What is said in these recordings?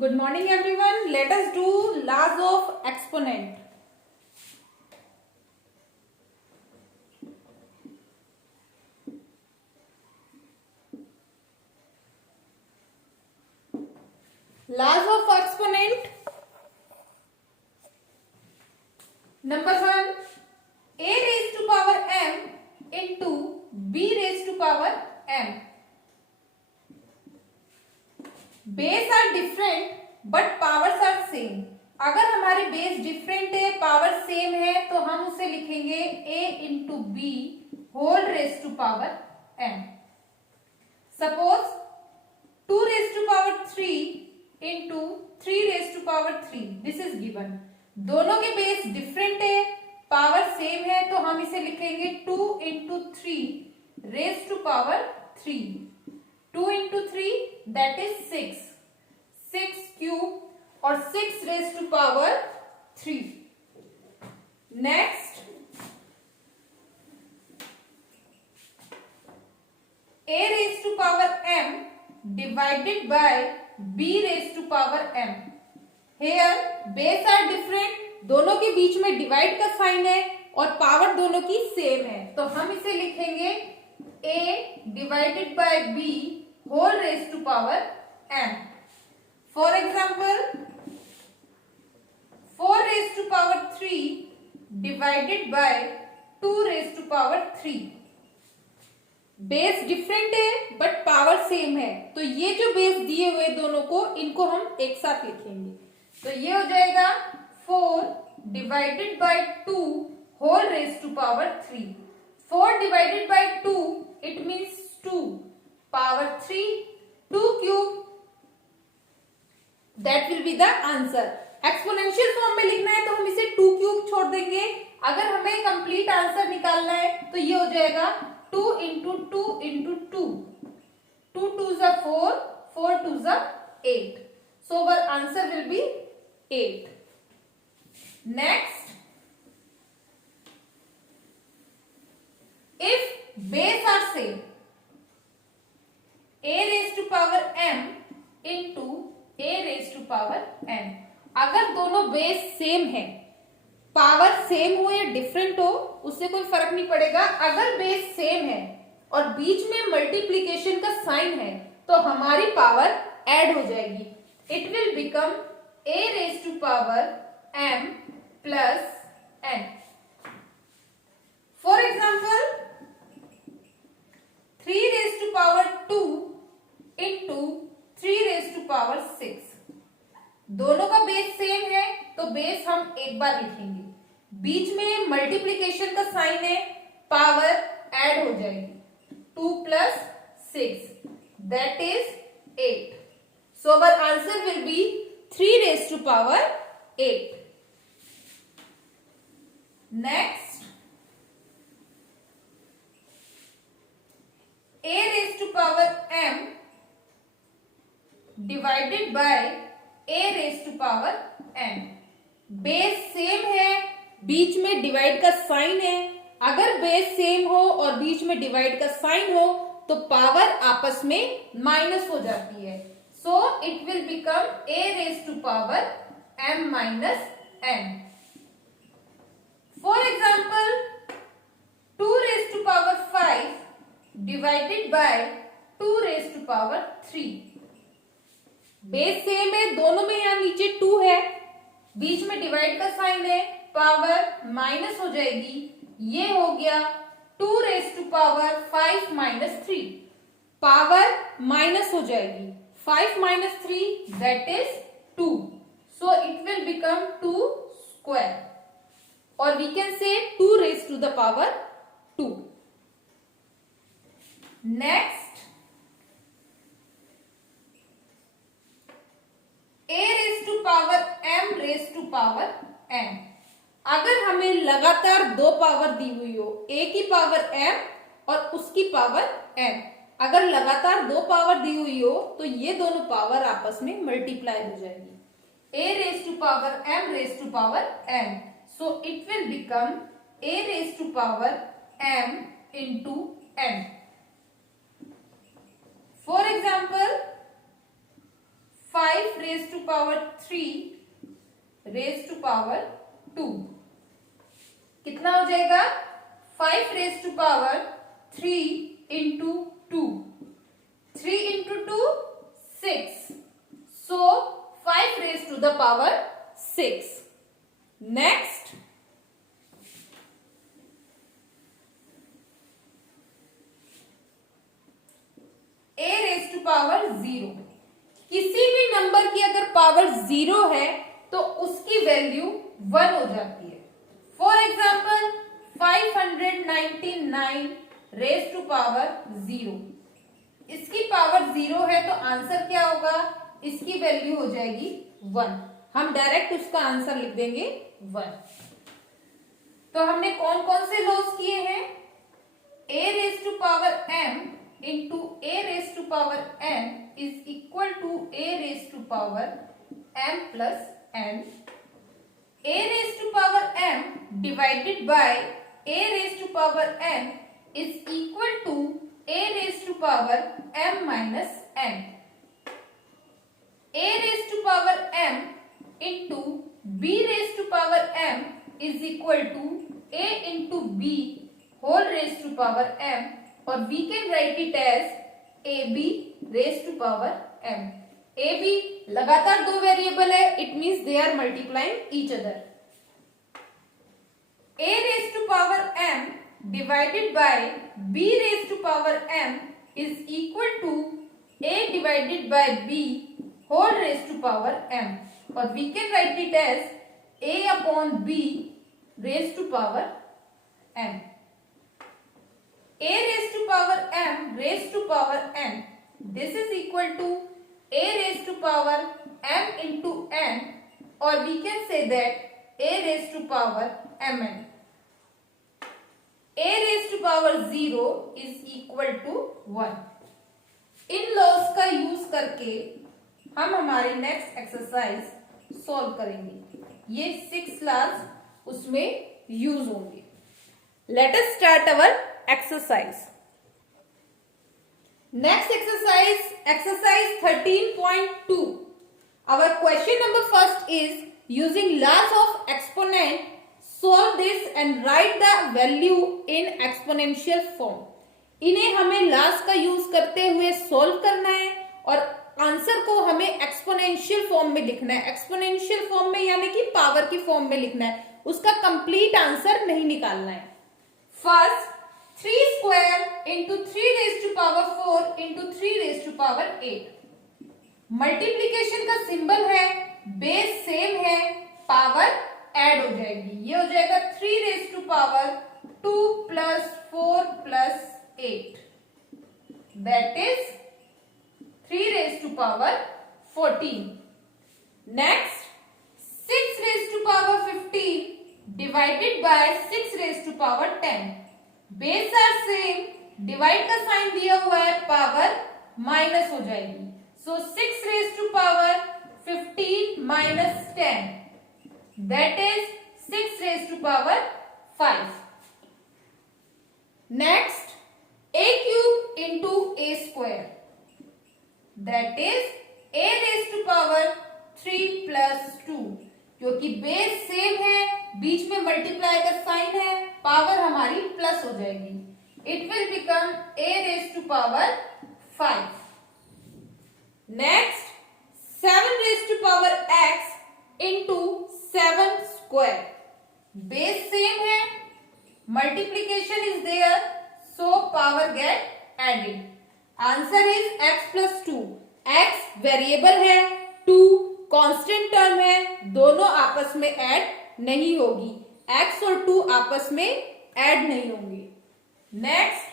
Good morning everyone. Let us do laws of exponent. Laws of exponent. Number 1, a raised to power m into b raised to power m. Base are different but powers are same. अगर हमारे base different है, power same है, तो हम उसे लिखेंगे a into B whole raise to power m. Suppose 2 raise to power 3 into 3 raise to power 3, this is given. दोनों के बेस डिफरेंट है, पावर सेम है, तो हम इसे लिखेंगे 2 into 3 raise to power 3. 2 into 3 that is 6 cube और 6 raise to power 3. Next a raise to power m divided by b raise to power m. Here base are different, दोनों के बीच में डिवाइड का साइन है और पावर दोनों की same है, तो हम इसे लिखेंगे a divided by b whole raise to power m. For example 4 raise to power 3 divided by 2 raise to power 3. Base different है बट पावर सेम है, तो ये जो बेस दिए हुए दोनों को, इनको हम एक साथ लिखेंगे. तो ये हो जाएगा 4 divided by 2 whole raise to power 3. 4 divided by 2 it means 2 power 3. 2 cube, that will be the answer. Exponential form में लिखना है तो हम इसे 2 क्यूब छोड़ देंगे. अगर हमें कंप्लीट आंसर निकालना है तो ये हो जाएगा 2 इंटू 2 इंटू 2. 2 2 जा 4, 4 2 जा 8. So our answer will be 8. Next, if base are same, a raised to power m into a raised to power n. अगर दोनों बेस सेम है, पावर सेम हो या डिफरेंट हो उससे कोई फर्क नहीं पड़ेगा. अगर बेस सेम है और बीच में मल्टीप्लीकेशन का साइन है तो हमारी पावर ऐड हो जाएगी. It will become a raised to power m plus n. For example 3 raised to power 2 into 3 raised to power 6. दोनों का बेस सेम है तो बेस हम एक बार लिखेंगे. बीच में मल्टीप्लीकेशन का साइन है, पावर ऐड हो जाएगी. 2 plus 6 that is 8. So our answer will be 3 raised to power 8. Next, a raised to power m divided by a raised to power n. Base same है, बीच में डिवाइड का sign है. अगर base same हो और बीच में डिवाइड का sign हो तो पावर आपस में माइनस हो जाती है. So it will become a raised to power m minus n. For example 2 raised to power 5 divided by 2 raised to power 3. Base same है, दोनों में यहाँ नीचे 2 है, बीच में डिवाइड का साइन है, पावर माइनस हो जाएगी. ये हो गया 2 raised to power 5 minus 3. Power minus हो जाएगी. 5 minus 3 that is 2. So it will become 2 square, or we can say 2 raised to the power 2. Next, a raised to power m raised to power n. अगर हमें लगातार दो power दी हुई हो, a की power m और उसकी पावर n, अगर लगातार दो पावर दी हुई हो तो ये दोनों पावर आपस में मल्टीप्लाई हो जाएगी. a raised to power m raised to power n. So it will become a raised to power m into n. For example 5 raise to power 3 raise to power 2। कितना हो जाएगा? 5 raise to power 3 into 2, 3 into 2 6, so 5 raise to the power 6। Next a raise to power 0। किसी भी number की अगर power 0 है तो उसकी वैल्यू 1 हो जाती है। For example 599 raise to power 0, इसकी पावर 0 है तो आंसर क्या होगा? इसकी वैल्यू हो जाएगी 1। हम डायरेक्ट उसका आंसर लिख देंगे 1। तो हमने कौन कौन से लॉस किए हैं? a raise to power m into a raise to power n is equal to a raise to power m plus n। a raise to power m divided by a raise to power n is equal to a raise to power m minus n। a raise to power m into b raise to power m is equal to a into b whole raise to power m, और we can write it as ab raised to power m। ab लगातार दो variable है, it means they are multiplying each other. a raised to power m divided by b raised to power m is equal to a divided by b whole raised to power m, और we can write it as a upon b raised to power m। a raised to power m raised to power n, this is equal to a raised to power m into n, or we can say that a raised to power mn। a raised to power 0 is equal to 1। In loss का use करके हम हमारी next exercise solve करेंगे। ये 6 loss उसमें use होंगे। Let us start our exercise। Next exercise 13.2। Our question number first is using laws of exponent, solve this and write the value in exponential form। इन्हें हमें laws का use करते हुए solve करना है और आंसर को हमें एक्सपोनेंशियल फॉर्म में लिखना है। एक्सपोनेंशियल फॉर्म में यानी कि पावर की फॉर्म में लिखना है, उसका कंप्लीट आंसर नहीं निकालना है। First 3 square into 3 raised to power 4 into 3 raised to power 8। Multiplication का सिंबल है, बेस सेम है, पावर ऐड हो जाएगी। ये हो जाएगा 3 raised to power 2 plus 4 plus 8, that is 3 raised to power 14। Next 6 raised to power 15 divided by 6 raised to power 10। Base are same, divide का sign दिया हुआ है, पावर माइनस हो जाएगी। So 6 raise to power 15 minus 10, that is 6 raise to power 5। Next a cube into a square, that is a raise to power 3 plus 2। क्योंकि base same है, बीच में multiply का साइन है, पावर हमारी प्लस हो जाएगी। It will become a raise to power 5। Next 7 raise to power x into 7 square, base same है, multiplication is there, so power get added. Answer is x plus 2। x variable है, 2 constant term है, दोनों आपस में add नहीं होगी। x और 2 आपस में ऐड नहीं होंगे। Next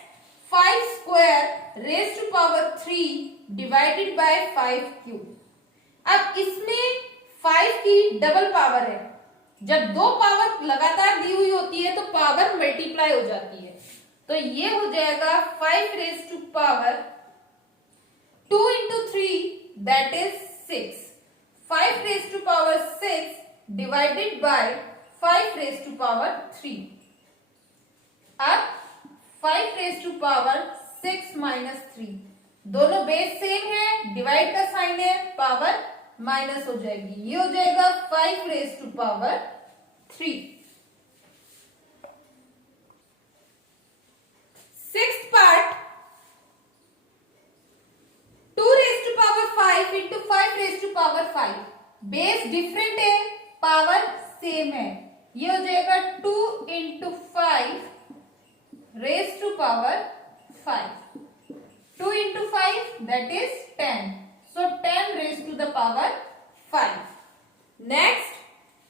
5 square raise to power 3 divided by 5 cube. अब इसमें 5 की डबल पावर है। जब दो पावर लगातार दी हुई होती है तो पावर मल्टीप्लाई हो जाती है, तो ये हो जाएगा 5 raise to power 2 into 3, that is 6। 5 raise to power 6 divided by 5 raise to power 3। अब 5 रेज टू पावर 6 माइनस 3, दोनों बेस सेम है, डिवाइड का साइन है, पावर माइनस हो जाएगी, ये हो जाएगा 5 raise to power 3। Sixth part, 2 raise to power 5 into 5 raise to power 5। Base different है, पावर सेम है, ये हो जाएगा 2 into 5 raise to power 5। 2 into 5 that is 10. So 10 raised to the power 5. Next,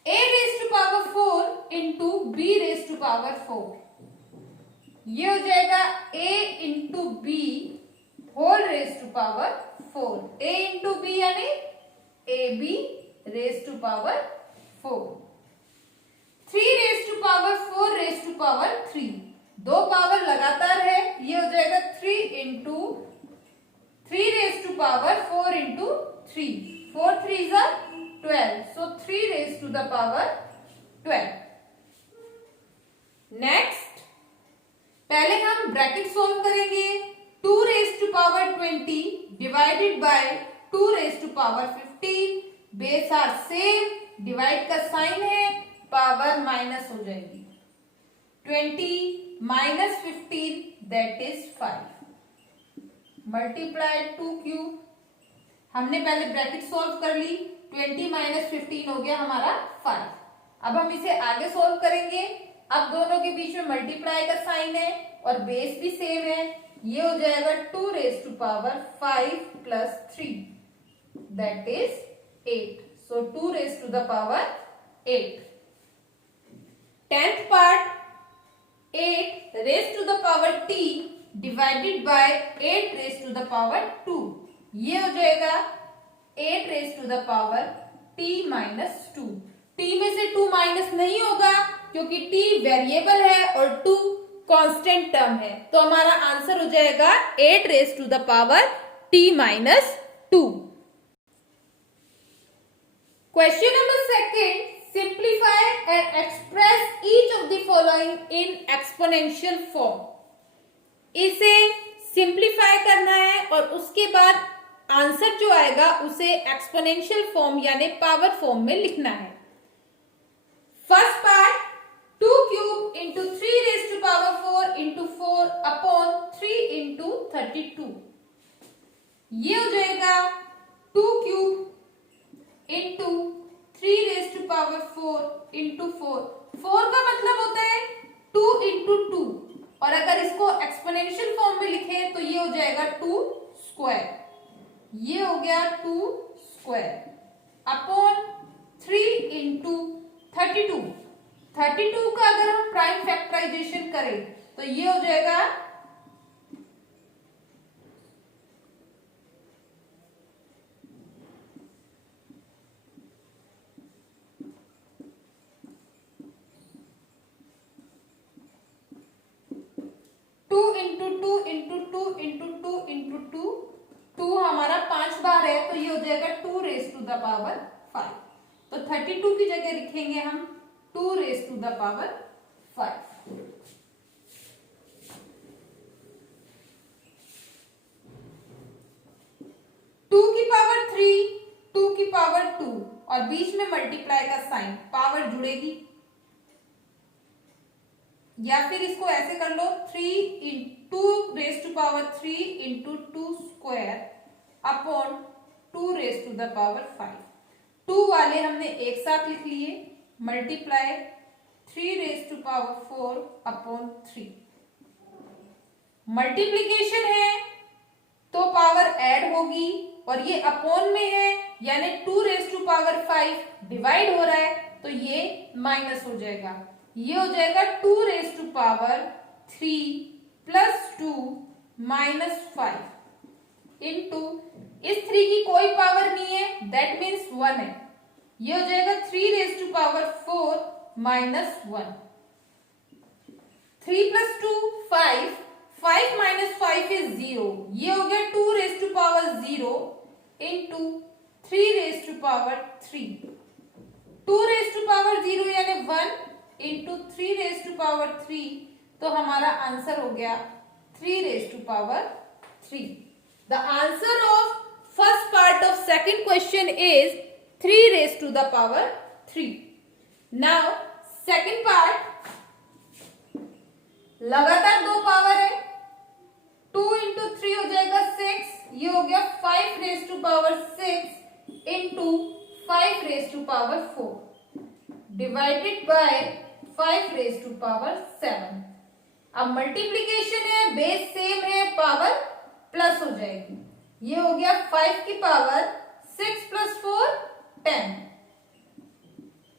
a raised to power 4 into b raised to power 4. ये हो जाएगा a into b whole raised to power 4. a into b यानी ab raised to power 4. 3 raised to power 4 raised to power 3. दो power लगातार है, ये हो जाएगा 3 into 3 raise to power 4 into 3। 4 3 is 12, so 3 raise to the power 12। Next, पहले हम bracket solve करेंगे। 2 raise to power 20 divided by 2 raise to power 15। Base are same, divide का साइन है, पावर माइनस हो जाएगी। 20 minus 15 that is 5 multiply 2 cube. हमने पहले bracket solve कर ली, 20 माइनस 15 हो गया हमारा 5। अब हम इसे आगे सोल्व करेंगे। अब दोनों के बीच में मल्टीप्लाई का साइन है और बेस भी सेम है, ये हो जाएगा 2 raise to power 5 plus 3 that is 8. So 2 raised to the power 8. 10th part, 8 raised to the power t divided by 8 raised to the power 2। ये हो जाएगा 8 raised to the power t minus 2। t में से 2 minus नहीं होगा क्योंकि t variable है और 2 कांस्टेंट टर्म है, तो हमारा आंसर हो जाएगा 8 raised to the power t minus 2। Question number 2, simplify and express each of the following in exponential form। इसे सिंप्लीफाई करना है और उसके बाद आंसर जो आएगा उसे एक्सपोनेंशियल फॉर्म यानी पावर फॉर्म में लिखना है। First part, 2 cube into 3 raise to power 4 into 4 upon 3 into 32। ये हो जाएगा 2 cube into 3 raise to power 4 into 4। 4 का मतलब होता है 2 इंटू 2, और अगर इसको एक्सपोनेंशियल फॉर्म में लिखे तो ये हो जाएगा 2 स्क्वायर। ये हो गया 2 स्क्वायर अपॉन 3 इंटू 32। 32 का अगर हम प्राइम फैक्टराइजेशन करें तो ये हो जाएगा 2 इंटू 2 इंटू 2 इंटू 2 इंटू 2। 2 हमारा 5 बार है तो ये हो जाएगा 2 रेज टू द पावर 5। तो 32 की जगह लिखेंगे हम 2 रेज टू द पावर 5। 2 की पावर 3, 2 की पावर 2 और बीच में मल्टीप्लाई का साइन, पावर जुड़ेगी। या फिर इसको ऐसे कर लो 3 into raise to power 3 into 2 square upon 2 raise to the power 5। 2 वाले हमने एक साथ लिख लिए, multiply 3 raise to power 4 upon 3। Multiplication है तो पावर ऐड होगी और ये अपॉन में है यानी 2 रेज टू पावर 5 डिवाइड हो रहा है तो ये माइनस हो जाएगा। ये हो जाएगा 2 raise to power 3 plus 2 minus 5 into, इस 3 की कोई पावर नहीं है दैट मीन्स 1 है। ये हो जाएगा 3 raise to power 4 minus 1। 3 plus 2 5, 5 minus 5 is 0। ये हो गया 2 raise to power 0 into 3 raise to power 3। 2 raise to power 0 यानी 1 इंटू 3 रेज टू पावर 3, तो हमारा आंसर हो गया 3 raise to power 3। The answer of first part of second question is 3 raised to the power 3. Now second part, लगातार दो power है, 2 into 3 हो जाएगा 6, ये हो गया 5 raise to power 6 into 5 raise to power 4 divided by 5 raise to power 7. अब multiplication है, बेस सेम है, पावर प्लस हो जाएगी. ये हो गया 5 की power 6 plus 4 10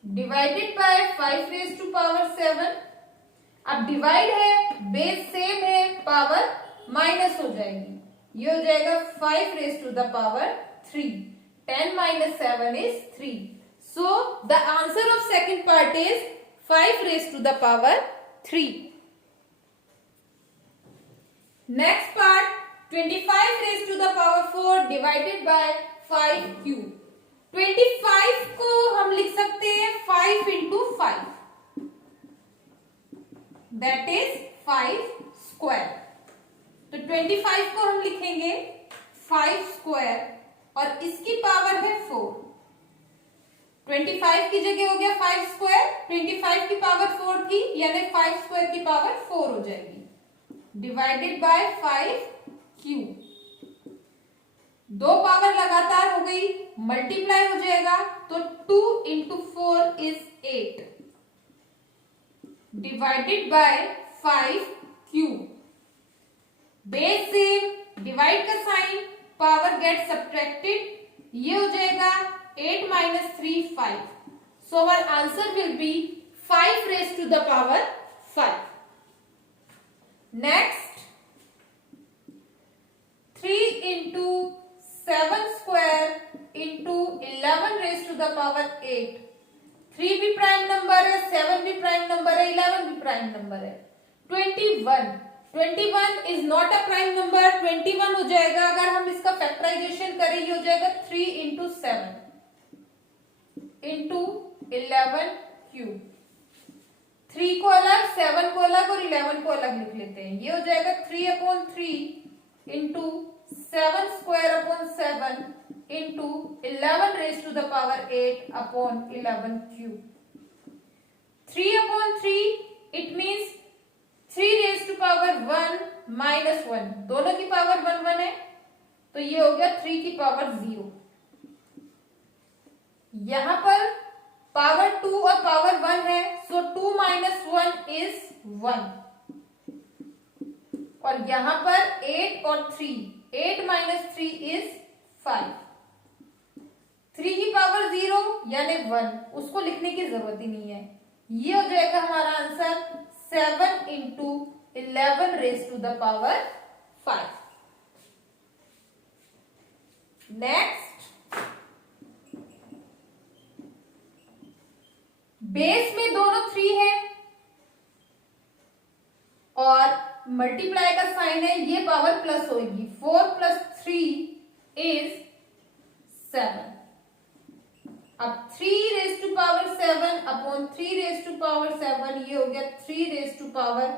divided by 5 raise to power 7. अब डिवाइड है, बेस सेम है, पावर माइनस हो जाएगी. ये हो जाएगा 5 raise to the power 3. 10 minus 7 is 3. So the answer of second part is 5 raised to the power 3. Next part, 25 raised to the power 4 divided by 5 cube. 25 को हम लिख सकते हैं 5 into 5. That is 5 square. तो 25 को हम लिखेंगे 5 square और इसकी पावर है 4. 25 की जगह हो गया 5 स्क्वायर, 25 की पावर 4 थी, यानी 5 स्क्वायर की पावर 4 हो जाएगी. Divided by 5 cube. दो पावर लगातार हो गई, मल्टीप्लाई हो जाएगा, तो 2 into 4 is 8 divided by 5 cube. Base same, divide का साइन, पावर गेट सब्ट्रैक्टेड. ये हो जाएगा 8 minus 3 5. So our answer will be 5 raised to the power 5. Next, 3 into 7 square into 11 raised to the power 8. 3 भी prime number है, 7 भी prime number है, 11 भी prime number है. 21 is not a prime number. 21 हो जाएगा, अगर हम इसका फैक्टराइजेशन करें, ये हो जाएगा 3 इंटू 7 इंटू 11 क्यूब. 3 को अलग, 7 को अलग और 11 को अलग लिख लेते हैं. ये हो जाएगा 3/3 into 7 square upon 7 into 11 raise to the power 8 upon 11 cube. 3/3 it means 3 raise to power 1 minus 1. दोनों की पावर 1 है, तो ये हो गया 3 की पावर 0. यहां पर पावर 2 और पावर 1 है, सो 2 minus 1 is 1. और यहां पर 8 और 3, 8 minus 3 is 5. 3 की पावर 0 यानी 1, उसको लिखने की जरूरत ही नहीं है. ये हो जाएगा हमारा answer 7 into 11 raise to the power 5. Next, base में दोनों 3 है और मल्टीप्लाई का साइन है, ये पावर प्लस होगी. 4 प्लस 3 इज 7. अब 3 raise to power 7 upon 3 raise to power 7, ये हो गया 3 raise to power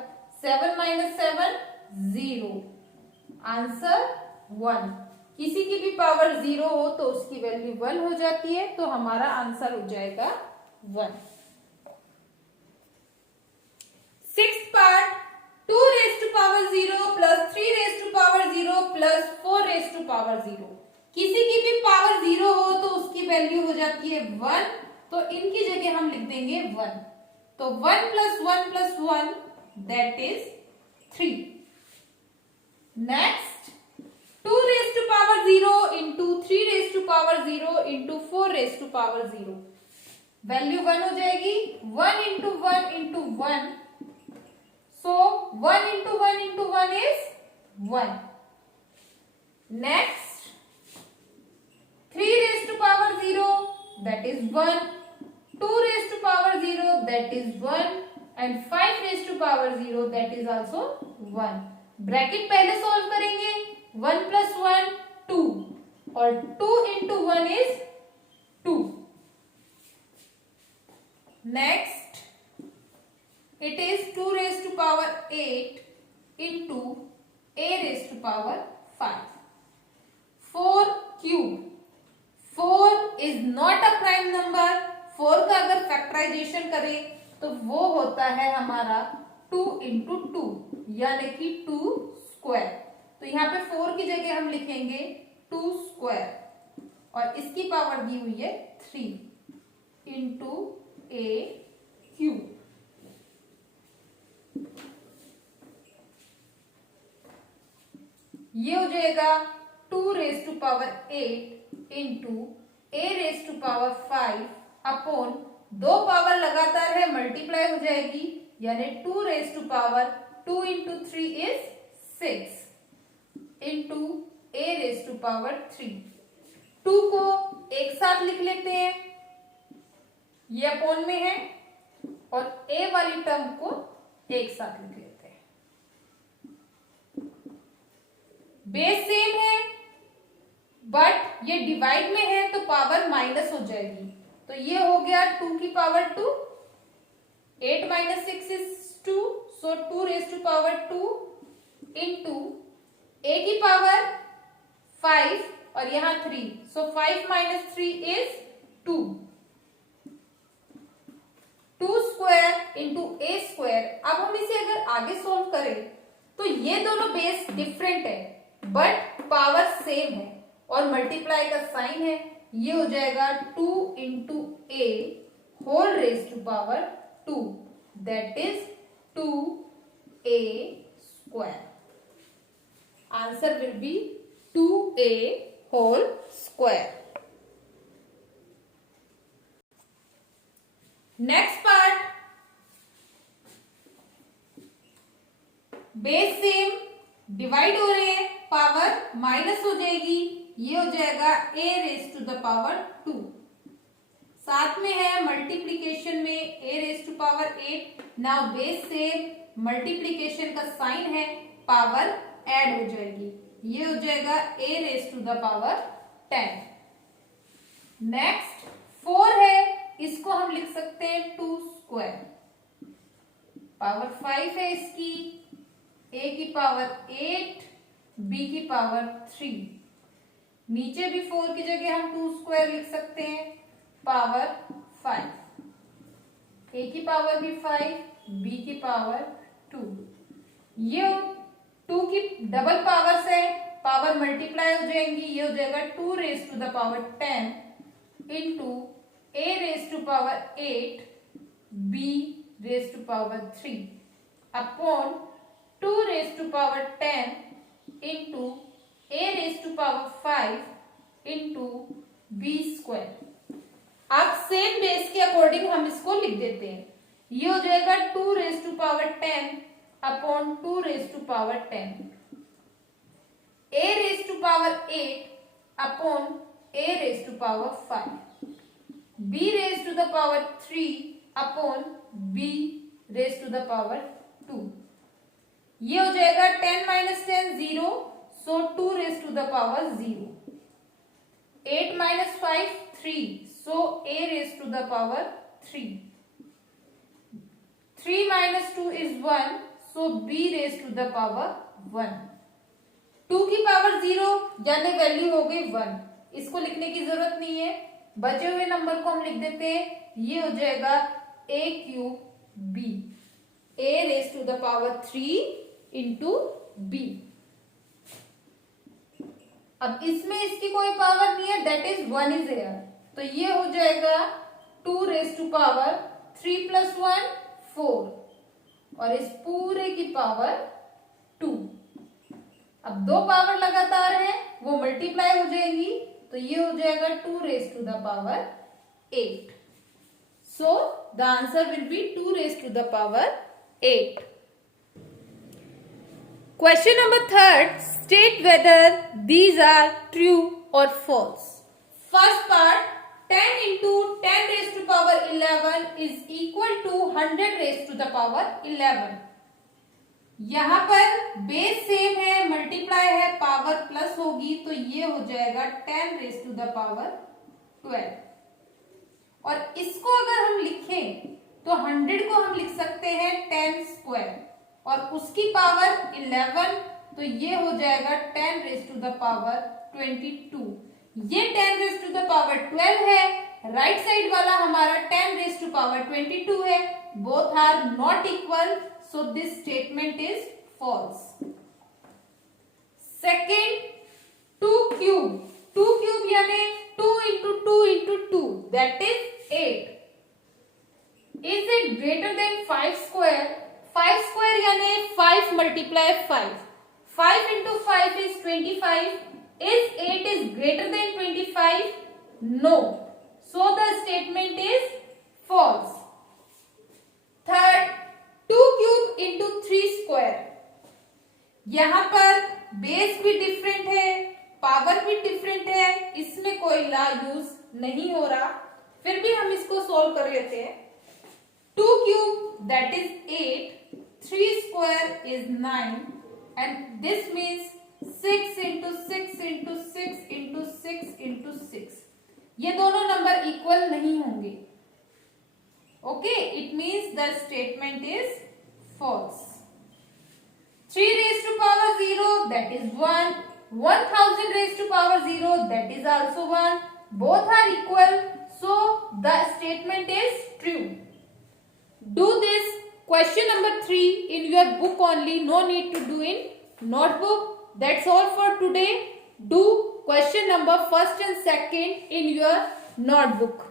7 minus 7 0. Answer 1. किसी की भी पावर 0 हो तो उसकी वैल्यू 1 हो जाती है, तो हमारा आंसर हो जाएगा 1. Sixth part, 2 raised to power 0 plus 3 raised to power 0 plus 4 raised to power 0. किसी की भी पावर 0 हो तो उसकी वैल्यू हो जाती है 1, तो इनकी जगह हम लिख देंगे 1. तो 1 plus 1 plus 1 that is 3. Next, 2 raised to power 0 into 3 raised to power 0 into 4 raised to power 0. Value 1 हो जाएगी. 1 into 1 into 1. So 1 into 1 into 1 is 1. Next, 3 raised to power 0 that is 1. 2 raised to power 0 that is 1 and 5 raised to power 0 that is also 1. Bracket पहले solve करेंगे. 1 plus 1 2 और 2 into 1 is 2. Next, it is 2 raised to power 8 into a raised to power 5. 4 cube. 4 is not a prime number. 4 का अगर factorisation करें तो वो होता है हमारा 2 इंटू 2 यानी कि 2 स्क्वायर। तो यहाँ पे 4 की जगह हम लिखेंगे 2 स्क्वायर और इसकी पावर दी हुई है 3 इंटू ए क्यूब। ये हो जाएगा 2 raise to power 8 into a raise to power 5 upon 2 power लगातार है मल्टीप्लाई हो जाएगी यानी 2 raise to power 2 into 3 is 6 into a raise to power 3। 2 को एक साथ लिख लेते हैं, ये अपॉन में है, और ए वाली टर्म को एक साथ लिख लेते हैं। बेस सेम है बट ये डिवाइड में है तो पावर माइनस हो जाएगी। तो ये हो गया 2 की power 2, 8 minus 6 is 2, so 2 raise to power 2 into a की पावर 5 और यहां 3, so 5 minus 3 is 2। 2 square into a square. अब हम इसे अगर आगे सोल्व करें तो ये दोनों बेस डिफरेंट है बट पावर सेम है और मल्टीप्लाई का साइन है। ये हो जाएगा 2 into a whole raise to power 2 that is 2a square. Answer will be 2a whole square. Next part, base same divide हो रहे हैं, पावर माइनस हो जाएगी, ये हो जाएगा a raise to the power 2। साथ में है मल्टीप्लीकेशन में a raise to power 8। Now base same multiplication का साइन है, पावर ऐड हो जाएगी, ये हो जाएगा a raise to the power 10। Next 4 है, इसको हम लिख सकते हैं 2 स्क्वायर। पावर 5 है इसकी, a की पावर 8, b की पावर 3। नीचे भी 4 की जगह हम 2 स्क्वायर लिख सकते हैं, पावर 5। a की पावर भी 5, b की पावर 2। ये 2 की डबल पावर से पावर मल्टीप्लाई हो जाएंगी, ये हो जाएगा 2 raise to the power 10 into a raise to power 8 b raise to power 3 upon 2 raise to power 10 into a raise to power 5 into b square. अब सेम बेस के according हम इसको लिख देते हैं, ये हो जाएगा 2 raise to power 10 upon 2 raise to power 10 a raise to power 8 upon a raise to power 5 b raise to the power 3 upon b raise to the power 2। ये हो जाएगा 10 minus 10 0, so 2 raise to the power 0। 8 minus 5 3, so a raised to the power 3. 3 minus 2 is 1, so b raised to the power 1. 2 की power 0 यानी value हो गई 1, इसको लिखने की जरूरत नहीं है, बचे हुए नंबर को हम लिख देते हैं, ये हो जाएगा a cube b, a raised to the power 3 into b। अब इसमें इसकी कोई पावर नहीं है, दैट इज 1 इज एयर, तो ये हो जाएगा 2 रेज टू पावर 3 प्लस 1 4 और इस पूरे की पावर 2। अब 2 पावर लगातार है वो मल्टीप्लाई हो जाएंगी, तो ये हो जाएगा 2 raise to the power 8। So the answer will be 2 raise to the power 8। Question number 3, state whether these are true or false. First part, 10 into 10 raised to power 11 is equal to 100 raised to the power 11. यहाँ पर base same है, multiply है, power plus होगी, तो ये हो जाएगा 10 raise to the power 12। और इसको अगर हम लिखें तो 100 को हम लिख सकते हैं 10 स्क्वायर और उसकी पावर 11, तो ये हो जाएगा 10 रेज टू द पावर 22। ये 10 रेज टू द पावर 12 है, राइट साइड वाला हमारा 10 रेज टू पावर 22 है, both are not equal, so this statement is false. Second, 2 cube यानी 2 into 2 into 2 that is 8. Is it greater than 5 square? 5 square यानी 5 multiply 5. 5 into 5 is 25. Is 8 is greater than 25? No. So the statement is false. Third, 2 cube into 3 square. यहाँ पर base भी different है, power भी different है, इसमें कोई law use नहीं हो रहा, फिर भी हम इसको सोल्व कर लेते हैं। 2 cube that is 8, 3 square is 9 and this means 6 into 6 into 6 into 6 into 6. ये दोनों नंबर इक्वल नहीं होंगे। Okay, it means the statement is false. 3 raised to power 0 that is 1. 1000 raised to power 0 that is also 1. Both are equal, so the statement is true. Do this question number 3 in your book only, no need to do in notebook. That's all for today. Do question number 1st and 2nd in your notebook.